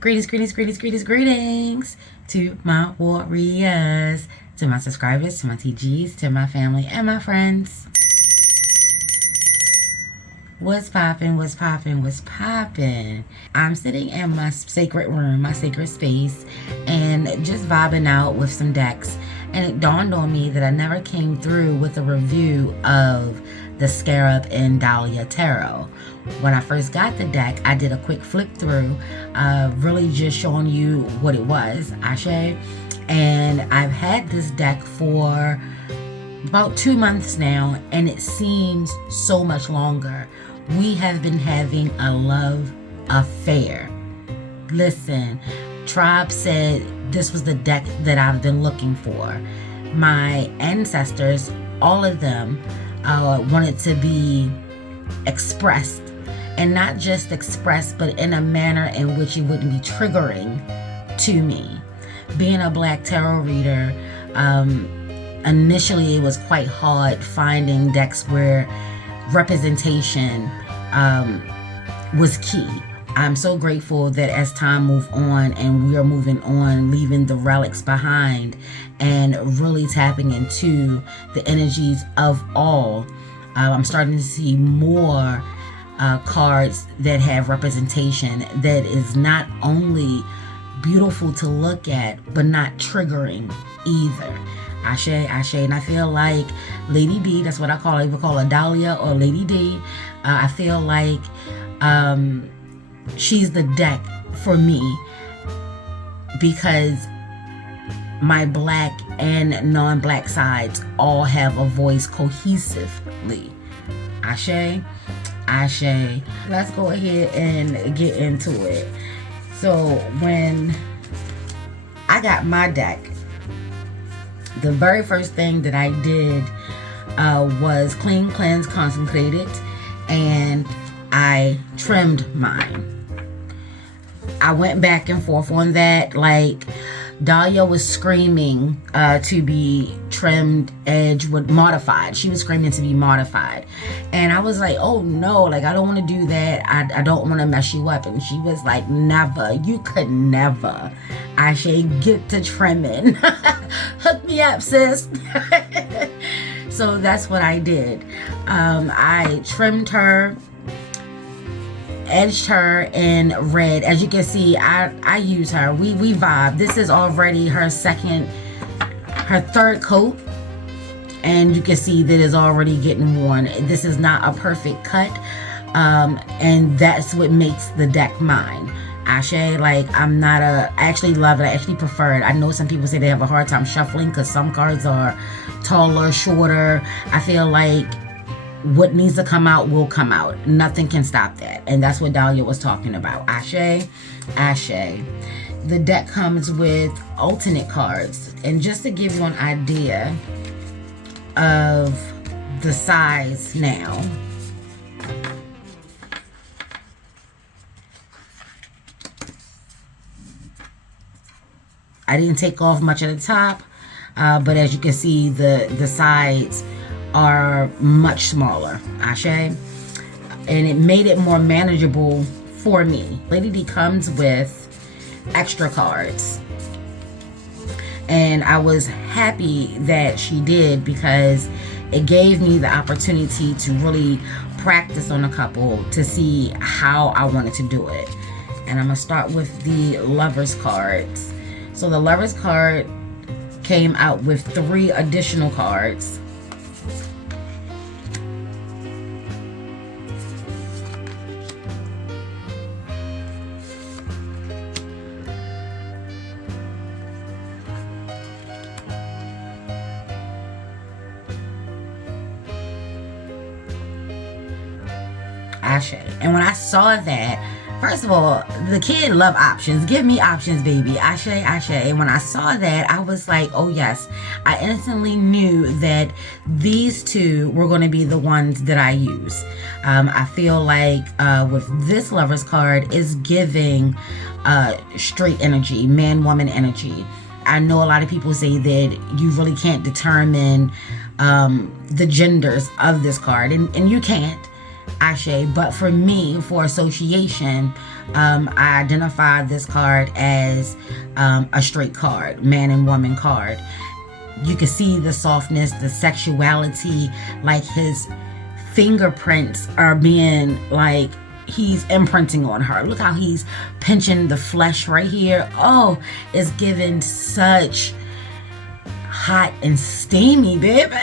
Greetings to my warriors, to my subscribers, to my TGs, to my family and my friends. What's poppin', what's poppin', what's poppin'? I'm sitting in my sacred room, my sacred space, and just vibing out with some decks. And it dawned on me that I never came through with a review of the Scarab and Dahlia Tarot. When I first got the deck, I did a quick flip through, really just showing you what it was, Ashe. And I've had this deck for about 2 months now, and it seems so much longer. We have been having a love affair. Listen, Tribe said this was the deck that I've been looking for. My ancestors, all of them, wanted to be expressed, and not just expressed, but in a manner in which it wouldn't be triggering to me. Being a Black tarot reader, initially it was quite hard finding decks where representation was key. I'm so grateful that as time moved on and we are moving on, leaving the relics behind and really tapping into the energies of all, I'm starting to see more cards that have representation that is not only beautiful to look at, but not triggering either. Ashe, Ashe. And I feel like Lady D, that's what I call her. We call her Dahlia or Lady D. I feel like she's the deck for me because my Black and non-Black sides all have a voice cohesively. Ashe, Ashe. Let's go ahead and get into it. So when I got my deck, the very first thing that I did was clean, cleanse, consecrated, and I trimmed mine. I went back and forth on that. Like, Dahlia was screaming to be trimmed, edge with modified. She was screaming to be modified. And I was like, oh no, like I don't want to do that. I don't want to mess you up. And she was like, never. You could never. I should get to trimming. Hook me up, sis. So that's what I did. I trimmed her, edged her in red. As you can see, I use her. We vibe. This is already her third coat, and you can see that it's already getting worn. This is not a perfect cut, and that's what makes the deck mine. Ashe, like I actually love it. I actually prefer it. I know some people say they have a hard time shuffling because some cards are taller, shorter. I feel like what needs to come out will come out. Nothing can stop that. And that's what Dahlia was talking about. Ashe, Ashe. The deck comes with alternate cards. And just to give you an idea of the size now, I didn't take off much at the top, but as you can see, the sides are much smaller, Ashe, and it made it more manageable for me. Lady D comes with extra cards, and I was happy that she did because it gave me the opportunity to really practice on a couple to see how I wanted to do it. And I'm gonna start with the Lovers cards. So the Lovers card came out with 3 additional cards. Ashe. And when I saw that, first of all, the kid love options. Give me options, baby. Ashe, Ashe. And when I saw that, I was like, oh yes. I instantly knew that these two were going to be the ones that I use. I feel like with this Lovers card is giving straight energy, man-woman energy. I know a lot of people say that you really can't determine the genders of this card, and you can't. Ashe. But for me, for association, I identify this card as a straight card, man and woman card. You can see the softness, the sexuality, like his fingerprints are being like he's imprinting on her. Look how he's pinching the flesh right here. Oh, it's giving such hot and steamy, baby.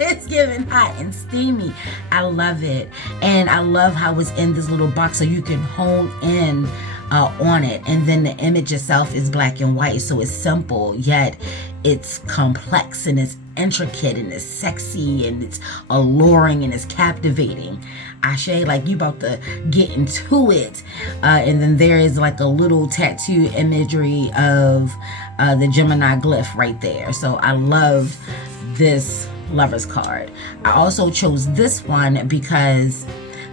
It's giving hot and steamy. I love it. And I love how it's in this little box so you can hone in on it. And then the image itself is black and white, so it's simple, yet it's complex and it's intricate and it's sexy and it's alluring and it's captivating. Ashe, like you about to get into it. And then there is like a little tattoo imagery of the Gemini glyph right there. So I love this Lovers card. I also chose this one because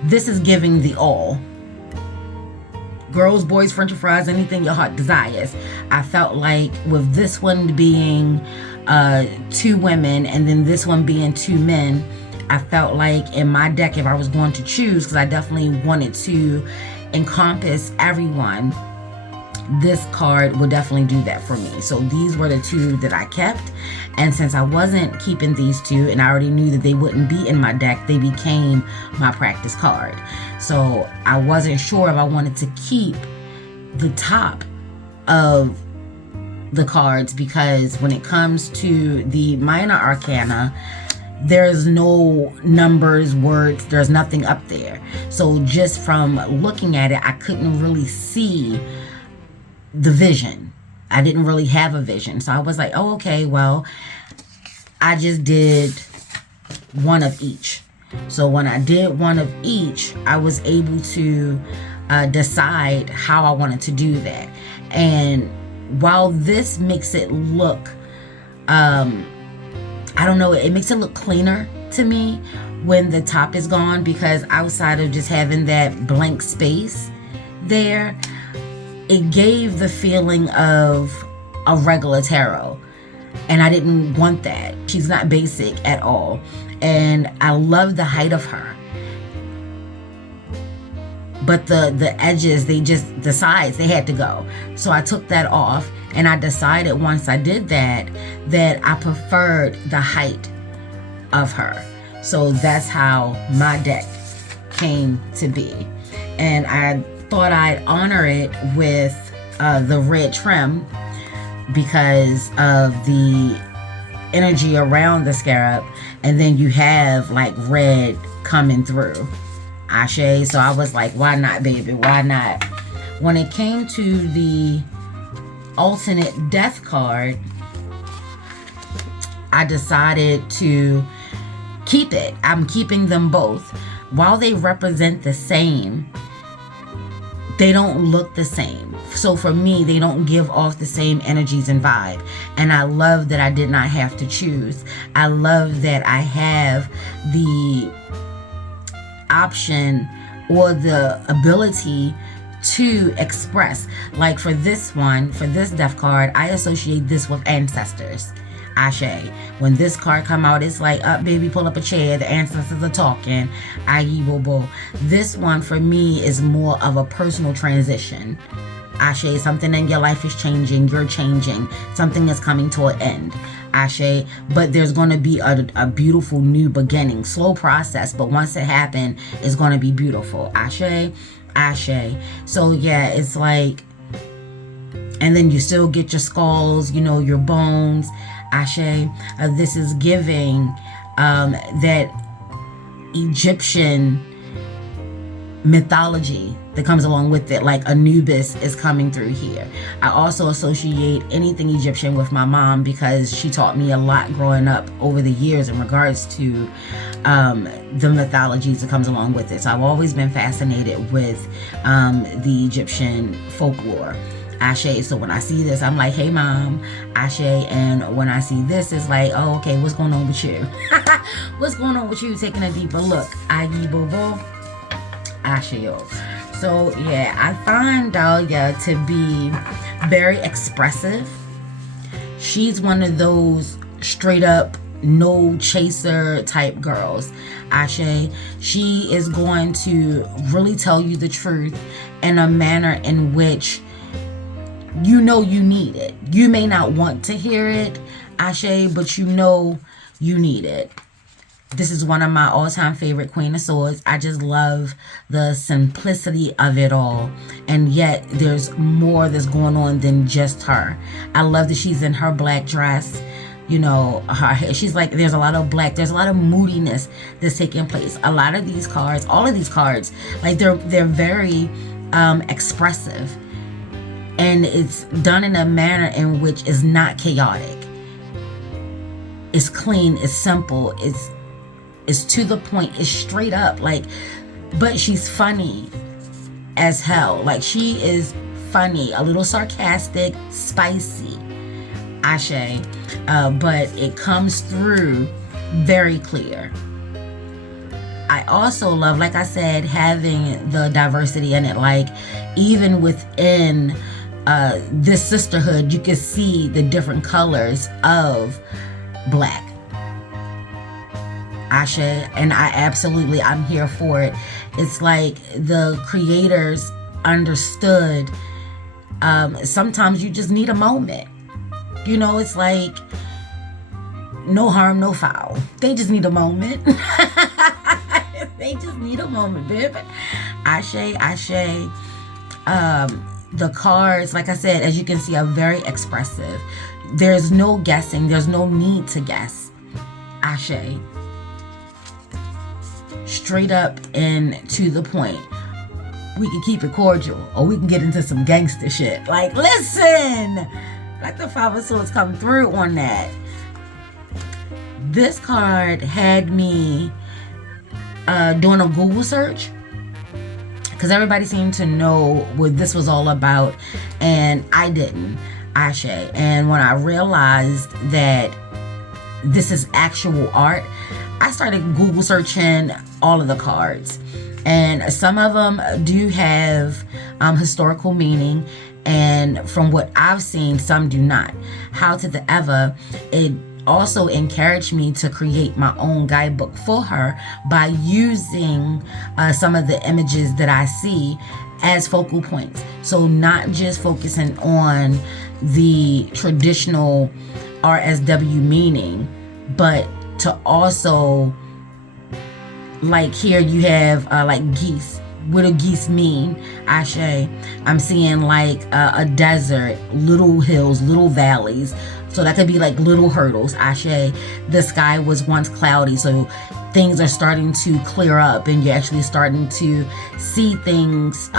this is giving the all. Girls, boys, French fries, anything your heart desires. I felt like with this one being 2 women and then this one being 2 men, I felt like in my deck, if I was going to choose, because I definitely wanted to encompass everyone, this card would definitely do that for me. So these were the 2 that I kept. And since I wasn't keeping these 2 and I already knew that they wouldn't be in my deck, they became my practice card. So I wasn't sure if I wanted to keep the top of the cards, because when it comes to the minor arcana, there's no numbers, words, there's nothing up there. So just from looking at it, I couldn't really see the vision. I didn't really have a vision. So I was like, oh, okay, well, I just did one of each. So when I did one of each, I was able to decide how I wanted to do that. And while this makes it look, I don't know, it makes it look cleaner to me when the top is gone, because outside of just having that blank space there, it gave the feeling of a regular tarot. And I didn't want that. She's not basic at all. And I love the height of her. But the edges, the sides, they had to go. So I took that off, and I decided once I did that I preferred the height of her. So that's how my deck came to be. And I thought I'd honor it with the red trim because of the energy around the scarab, and then you have like red coming through. Ashe. So I was like, why not, baby? Why not? When it came to the alternate death card, I decided to keep it. I'm keeping them both. While they represent the same, they don't look the same. So for me, they don't give off the same energies and vibe. And I love that I did not have to choose. I love that I have the option or the ability to express. Like for this one, for this death card, I associate this with ancestors. Ashe. When this card come out, it's like, up, baby, pull up a chair. The ancestors are talking. Ayi bobo. This one for me is more of a personal transition. Ashe. Something in your life is changing. You're changing. Something is coming to an end. Ashe. But there's going to be a beautiful new beginning. Slow process, but once it happens, it's going to be beautiful. Ashe. Ashe. So yeah, it's like, and then you still get your skulls, you know, your bones. Ashe. This is giving that Egyptian mythology that comes along with it, like Anubis is coming through here. I also associate anything Egyptian with my mom because she taught me a lot growing up over the years in regards to the mythologies that comes along with it. So I've always been fascinated with the Egyptian folklore. Ashe. So when I see this, I'm like, hey mom, Ashe. And when I see this, it's like, oh, okay, what's going on with you? What's going on with you? Taking a deeper look. Ayi bobo. Ashe. So yeah, I find Dahlia to be very expressive. She's one of those straight up no chaser type girls. Ashe, she is going to really tell you the truth in a manner in which you know you need it. You may not want to hear it, Ashe, but you know you need it. This is one of my all-time favorite Queen of Swords. I just love the simplicity of it all. And yet there's more that's going on than just her. I love that she's in her black dress. You know, her hair, she's like, there's a lot of black, there's a lot of moodiness that's taking place. A lot of these cards, all of these cards, like they're very expressive. And it's done in a manner in which is not chaotic. It's clean, it's simple, it's to the point, it's straight up, like, but she's funny as hell. Like, she is funny, a little sarcastic, spicy, Ashe, but it comes through very clear. I also love, like I said, having the diversity in it. Like, even within this sisterhood, you can see the different colors of black. Ashe, and I'm here for it. It's like the creators understood, sometimes you just need a moment. You know, it's like no harm, no foul. They just need a moment. They just need a moment, baby. Ashe. The cards, like I said, as you can see, are very expressive. There's no guessing. There's no need to guess. Ashe. Straight up and to the point. We can keep it cordial, or we can get into some gangster shit. Like, listen! Let the Five of Swords come through on that. This card had me doing a Google search, because everybody seemed to know what this was all about, and I didn't. Ashe. And when I realized that this is actual art, I started Google searching all of the cards, and some of them do have historical meaning, and from what I've seen, some do not. How to the ever, it also encouraged me to create my own guidebook for her by using some of the images that I see as focal points. So not just focusing on the traditional RSW meaning, but to also, like, here you have like geese. What do geese mean? Ashe. I'm seeing like a desert, little hills, little valleys. So that could be like little hurdles. Ashe. The sky was once cloudy, so things are starting to clear up, and you're actually starting to see things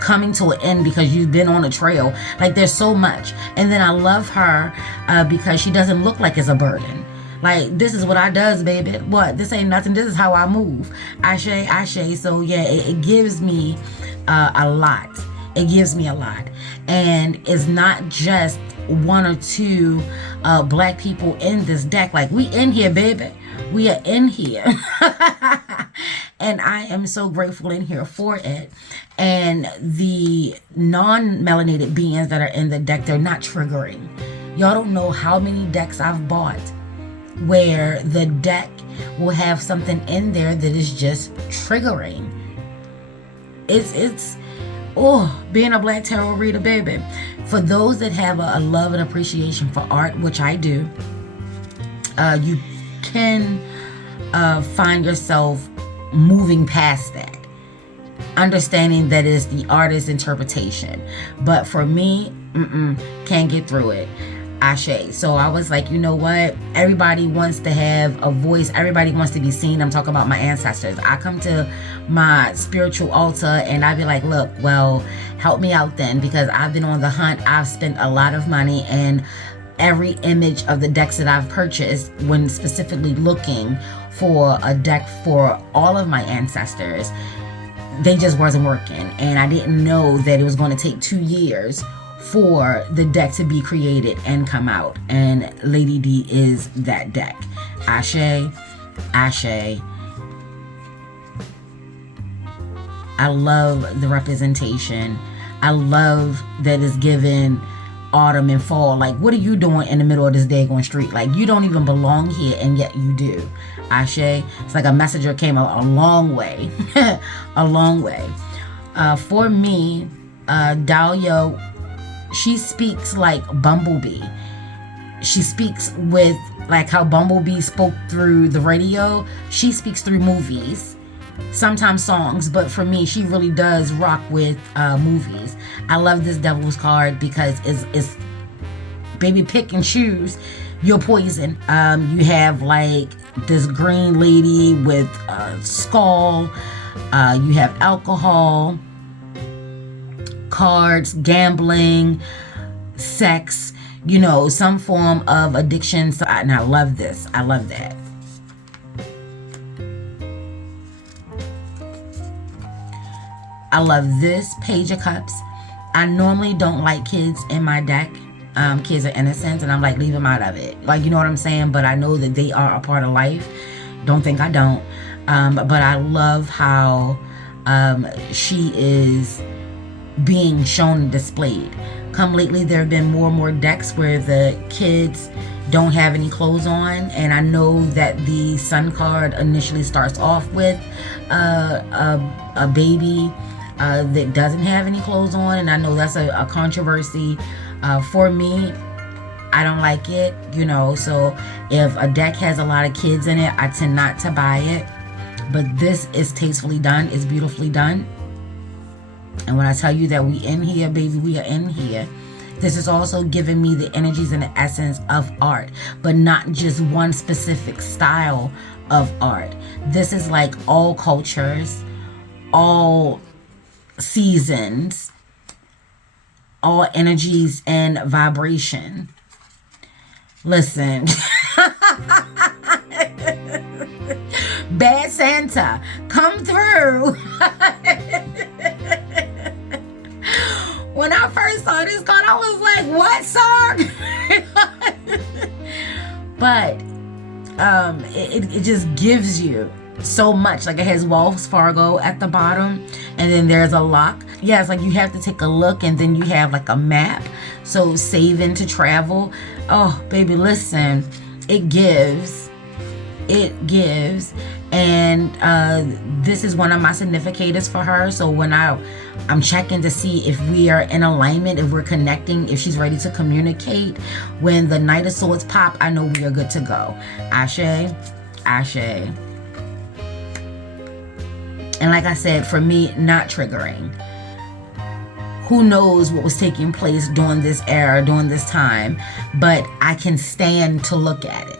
coming to an end because you've been on a trail. Like, there's so much. And then I love her because she doesn't look like it's a burden. Like, this is what I does, baby. What? This ain't nothing. This is how I move. Ashe. So yeah, it gives me a lot. It gives me a lot. And it's not just one or two black people in this deck. Like, we in here, baby. We are in here. And I am so grateful in here for it. And the non-melanated beings that are in the deck, they're not triggering. Y'all don't know how many decks I've bought where the deck will have something in there that is just triggering. It's being a black tarot reader, baby. For those that have a love and appreciation for art, which I do, you can find yourself moving past that, understanding that it's the artist's interpretation. But for me, can't get through it. Ashe. So I was like, you know what? Everybody wants to have a voice. Everybody wants to be seen. I'm talking about my ancestors. I come to my spiritual altar and I be like, look, well, help me out then, because I've been on the hunt. I've spent a lot of money, and every image of the decks that I've purchased, when specifically looking for a deck for all of my ancestors, they just wasn't working. And I didn't know that it was going to take 2 years for the deck to be created and come out. And Lady D is that deck. Ashe. I love the representation. I love that it's given autumn and fall. Like, what are you doing in the middle of this daggone street? Like, you don't even belong here, and yet you do. Ashe. It's like a messenger came a long way. A long way. For me, Dahlia, she speaks like Bumblebee. She speaks with like how Bumblebee spoke through the radio. She speaks through movies, sometimes songs, but for me, she really does rock with movies. I love this Devil's card because it's baby, pick and choose your poison. You have like this green lady with a skull. You have alcohol, cards, gambling, sex, you know, some form of addiction. So, and I love this. I love that. I love this Page of Cups. I normally don't like kids in my deck. Kids are innocent, and I'm like, leave them out of it. Like, you know what I'm saying? But I know that they are a part of life. Don't think I don't. But I love how she is being shown and displayed. Come lately, there have been more and more decks where the kids don't have any clothes on, and I know that the Sun card initially starts off with a baby that doesn't have any clothes on, and I know that's a controversy. For me, I don't like it, you know, so if a deck has a lot of kids in it, I tend not to buy it. But this is tastefully done. It's beautifully done. And when I tell you that we in here, baby, we are in here. This is also giving me the energies and the essence of art, but not just one specific style of art. This is like all cultures, all seasons, all energies and vibration. Listen. Bad Santa, come through. When I first saw this card, I was like, what, sir? But it just gives you so much. Like, it has Wells Fargo at the bottom, and then there's a lock. Yeah, it's like you have to take a look, and then you have like a map. So saving to travel. Oh, baby, listen, it gives. And this is one of my significators for her. So when I'm checking to see if we are in alignment, if we're connecting, if she's ready to communicate, when the Knight of Swords pop, I know we are good to go. Ashe, ashe. And like I said, for me, not triggering. Who knows what was taking place during this era, during this time, but I can stand to look at it.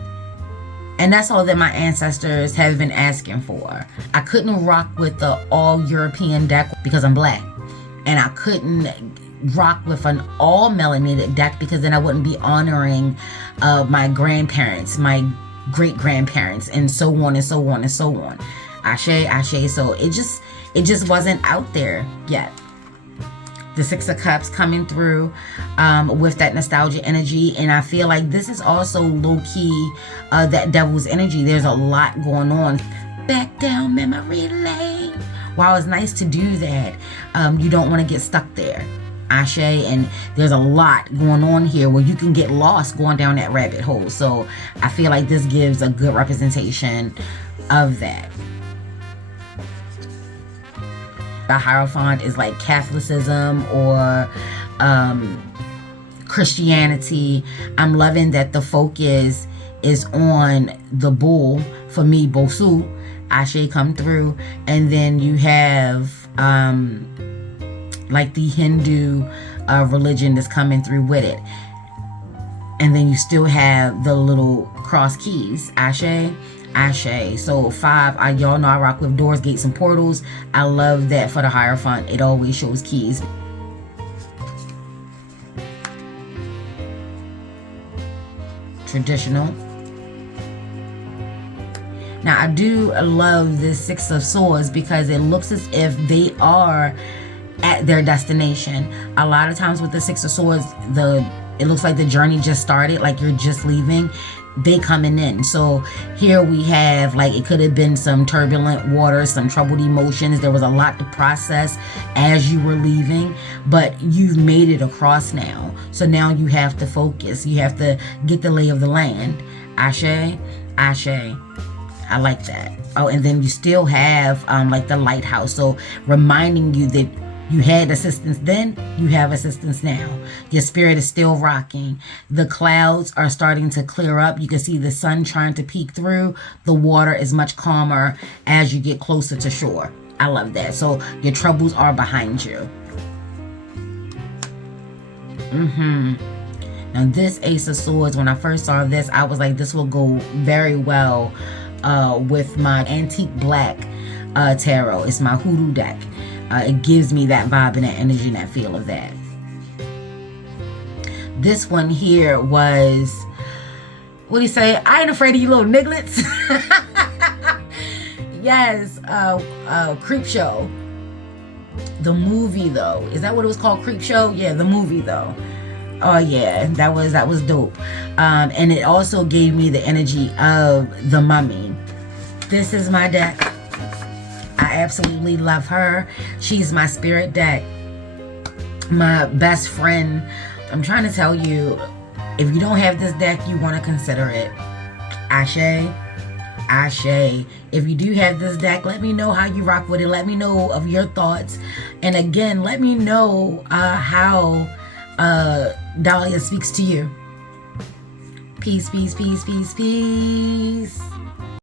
And that's all that my ancestors have been asking for. I couldn't rock with the all-European deck because I'm black. And I couldn't rock with an all-melanated deck because then I wouldn't be honoring my grandparents, my great-grandparents, and so on and so on and so on. Ashe, ashe. So it just wasn't out there yet. The Six of Cups coming through with that nostalgia energy. And I feel like this is also low-key that devil's energy. There's a lot going on. Back down memory lane. While it's nice to do that, you don't want to get stuck there. Ashe. And there's a lot going on here where you can get lost going down that rabbit hole. So I feel like this gives a good representation of that. The Hierophant is like Catholicism or Christianity. I'm loving that the focus is on the bull. For me, Bosu, Ashe come through. And then you have like the Hindu religion that's coming through with it. And then you still have the little cross keys. Ashe. Ashe. So 5, y'all know I rock with doors, gates, and portals. I love that for the Hierophant. It always shows keys. Traditional. Now I do love this Six of Swords because it looks as if they are at their destination. A lot of times with the Six of Swords, the it looks like the journey just started, like you're just leaving, they coming in. So here we have, like, it could have been some turbulent waters, some troubled emotions. There was a lot to process as you were leaving, but you've made it across now. So now you have to focus. You have to get the lay of the land. Ashe, ashe. I like that. Oh, and then you still have like the lighthouse. So reminding you that you had assistance then, you have assistance now. Your spirit is still rocking. The clouds are starting to clear up. You can see the sun trying to peek through. The water is much calmer as you get closer to shore. I love that. So your troubles are behind you. Now this Ace of Swords, when I first saw this, I was like, this will go very well with my Antique Black tarot. It's my hoodoo deck. It gives me that vibe and that energy and that feel of that. This one here was, what do you say? I ain't afraid of you little nigglets. Yes, Creep Show. The movie though. Is that what it was called? Creep Show? Yeah, the movie though. Oh yeah, that was dope. And it also gave me the energy of the Mummy. This is my deck. I absolutely love her. She's my spirit deck. My best friend. I'm trying to tell you, if you don't have this deck, you want to consider it. Ashe. Ashe. If you do have this deck, let me know how you rock with it. Let me know of your thoughts. And again, let me know how Dahlia speaks to you. Peace, peace, peace, peace, peace.